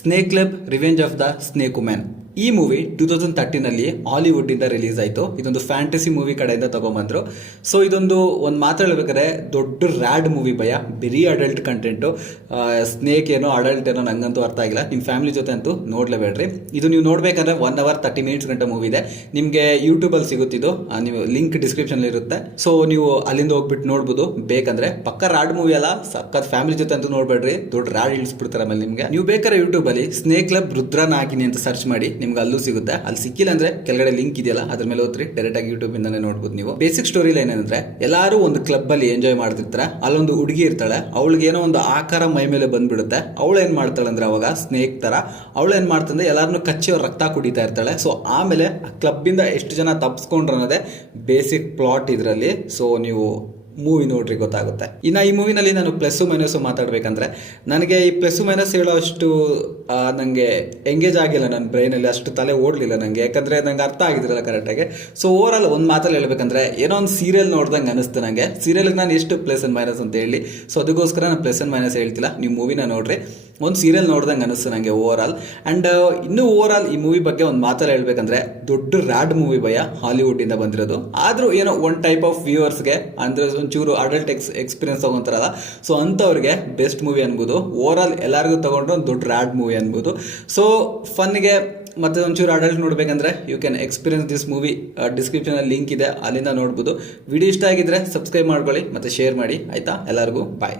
Snake club revenge of the snake women. ಈ movie 2013 Hollywood ಇಂದ release ಆಯಿತು. ಇದೊಂದು ಫ್ಯಾಂಟಸಿ ಮೂವಿ ಕಡೆಯಿಂದ ತಗೊಂಬಂದ್ರು. ಸೊ ಇದೊಂದು ಮಾತು ಹೇಳ್ಬೇಕಾದ್ರೆ ದೊಡ್ಡ ರ್ಯಾಡ್ ಮೂವಿ ಭಯ, ಬರೀ ಅಡಲ್ಟ್ ಕಂಟೆಂಟು. ಸ್ನೇಕ್ ಏನೋ ಅಡಲ್ಟ್ ಏನೋ ನಂಗಂತೂ ಅರ್ಥ ಆಗಿಲ್ಲ. ನಿಮ್ಮ ಫ್ಯಾಮಿಲಿ ಜೊತೆ ಅಂತೂ ನೋಡ್ಲೇಬೇಡ್ರಿ. ಇದು ನೀವು ನೋಡ್ಬೇಕಂದ್ರೆ 1 hour 30 minutes ಗಂಟೆ ಮೂವಿ ಇದೆ. ನಿಮಗೆ ಯೂಟ್ಯೂಬಲ್ಲಿ ಸಿಗುತ್ತಿದ್ದು, ನೀವು ಲಿಂಕ್ ಡಿಸ್ಕ್ರಿಪ್ಷನ್ ಇರುತ್ತೆ. ಸೊ ನೀವು ಅಲ್ಲಿಂದ ಹೋಗ್ಬಿಟ್ಟು ನೋಡ್ಬೋದು ಬೇಕಂದ್ರೆ. ಪಕ್ಕ ರ್ಯಾಡ್ ಮೂವಿ ಅಲ್ಲ, ಸಕ್ಕತ್ ಫ್ಯಾಮಿಲಿ ಜೊತೆ ಅಂತೂ ನೋಡ್ಬೇಡ್ರಿ, ದೊಡ್ಡ ರ್ಯಾಡ್ ಇಳಿಸ್ಬಿಡ್ತಾರೆ ಆಮೇಲೆ ನಿಮಗೆ. ನೀವು ಬೇಕಾದ್ರೆ ಯೂಟ್ಯೂಬಲ್ಲಿ ಸ್ನೇಕ್ ಕ್ಲಬ್ ರುದ್ರನಾಗಿನಿ ಅಂತ ಸರ್ಚ್ ಮಾಡಿ, ನಿಮ್ಗೆ ಅಲ್ಲೂ ಸಿಗುತ್ತೆ. ಅಲ್ಲಿ ಸಿಕ್ಕಿಲ್ಲ ಅಂದ್ರೆ ಕೆಳಗಡೆ ಲಿಂಕ್ ಇದೆಯಲ್ಲ, ಅದ್ರ ಮೇಲೆ ಹೋದ್ರಿ ಡೈರೆಕ್ಟ್ ಆಗಿ ಯೂಟ್ಯೂಬ್ ಇಂದಾನೆ ನೋಡ್ಬೋದು ನೀವು. ಬೇಸಿಕ್ ಸ್ಟೋರಿ ಲೈನ್ ಏನಂದ್ರೆ, ಎಲ್ಲರೂ ಒಂದು ಕ್ಲಬ್ ಅಲ್ಲಿ ಎಂಜಾಯ್ ಮಾಡ್ತಿರ್ತಾರೆ. ಅಲ್ಲೊಂದು ಹುಡುಗಿ ಇರ್ತಾಳೆ, ಅವಳಿಗೆ ಏನೋ ಒಂದು ಆಕಾರ ಮೈ ಮೇಲೆ ಬಂದ್ಬಿಡುತ್ತೆ. ಅವಳು ಏನ್ ಮಾಡ್ತಾಳೆ ಅಂದ್ರೆ, ಅವಾಗ ಸ್ನೇಕ್ ತರ ಅವಳು ಏನ್ ಮಾಡ್ತಂದ್ರೆ ಎಲ್ಲಾರನ್ನು ಕಚ್ಚಿ ಅವ್ರ ರಕ್ತ ಕುಡಿತಾ ಇರ್ತಾಳೆ. ಸೊ ಆಮೇಲೆ ಆ ಕ್ಲಬ್ ಇಂದ ಎಷ್ಟು ಜನ ತಪ್ಪಿಸ್ಕೊಂಡ್ರು ಅನ್ನೋದೇ ಬೇಸಿಕ್ ಪ್ಲಾಟ್ ಇದರಲ್ಲಿ. ಸೊ ನೀವು ಮೂವಿ ನೋಡ್ರಿ ಗೊತ್ತಾಗುತ್ತೆ. ಇನ್ನು ಈ ಮೂವಿನಲ್ಲಿ ನಾನು ಪ್ಲಸ್ಸು ಮೈನಸ್ಸು ಮಾತಾಡ್ಬೇಕಂದ್ರೆ, ನನಗೆ ಈ ಪ್ಲಸ್ಸು ಮೈನಸ್ ಹೇಳೋ ಅಷ್ಟು ನನಗೆ ಎಂಗೇಜ್ ಆಗಿಲ್ಲ. ನನ್ನ ಬ್ರೈನಲ್ಲಿ ಅಷ್ಟು ತಲೆ ಓಡಲಿಲ್ಲ ನನಗೆ, ಯಾಕಂದರೆ ನಂಗೆ ಅರ್ಥ ಆಗಿದ್ರಲ್ಲ ಕರೆಕ್ಟಾಗಿ. ಸೊ ಓವರ್ ಆಲ್ ಒಂದು ಮಾತಲ್ಲಿ ಹೇಳ್ಬೇಕಂದ್ರೆ, ಏನೋ ಒಂದು ಸೀರಿಯಲ್ ನೋಡ್ದಂಗೆ ಅನಿಸ್ತು ನನಗೆ. ಸೀರಿಯಲ್ಗೆ ನಾನು ಎಷ್ಟು ಪ್ಲಸ್ ಆ್ಯಂಡ್ ಮೈನಸ್ ಅಂತ ಹೇಳಿ, ಸೊ ಅದಕ್ಕೋಸ್ಕರ ನಾನು ಪ್ಲಸ್ ಆ್ಯಂಡ್ ಮೈನಸ್ ಹೇಳ್ತಿಲ್ಲ. ನೀವು ಮೂವಿನ ನೋಡ್ರಿ, ಒಂದು ಸೀರಿಯಲ್ ನೋಡ್ದಂಗೆ ಅನಿಸ್ತು ನನಗೆ ಓವರ್ ಆಲ್. ಆ್ಯಂಡ್ ಇನ್ನೂ ಓವರ್ ಆಲ್ ಈ ಮೂವಿ ಬಗ್ಗೆ ಒಂದು ಮಾತಲ್ಲಿ ಹೇಳ್ಬೇಕಂದ್ರೆ, ದೊಡ್ಡ ರ್ಯಾಡ್ ಮೂವಿ ಭಯ, ಹಾಲಿವುಡ್ಡಿಂದ ಬಂದಿರೋದು. ಆದರೂ ಏನೋ ಒಂದು ಟೈಪ್ ಆಫ್ ವ್ಯೂವರ್ಸ್ಗೆ ಅಂದರೆ ಒಂಚೂರು ಅಡಲ್ಟ್ ಎಕ್ಸ್ಪೀರಿಯನ್ಸ್ ತಗೊಂತಾರಲ್ಲ, ಸೊ ಅಂಥವ್ರಿಗೆ ಬೆಸ್ಟ್ ಮೂವಿ ಅನ್ಬೋದು. ಓವರ್ ಆಲ್ ಎಲ್ಲರಿಗೂ ತಗೊಂಡ್ರೆ ಒಂದು ದೊಡ್ಡ ರ್ಯಾಡ್ ಮೂವಿ ಅನ್ಬೋದು. ಸೊ ಫನ್ಗೆ ಮತ್ತೆ ಒಂಚೂರು ಅಡಲ್ಟ್ ನೋಡ್ಬೇಕಂದ್ರೆ you can experience this movie. ಡಿಸ್ಕ್ರಿಪ್ಷನಲ್ಲಿ ಲಿಂಕ್ ಇದೆ, ಅಲ್ಲಿಂದ ನೋಡ್ಬೋದು. ವಿಡಿಯೋ ಇಷ್ಟ ಆಗಿದ್ರೆ ಸಬ್ಸ್ಕ್ರೈಬ್ ಮಾಡ್ಕೊಳ್ಳಿ ಮತ್ತು ಶೇರ್ ಮಾಡಿ, ಆಯಿತಾ? ಎಲ್ಲರಿಗೂ ಬಾಯ್.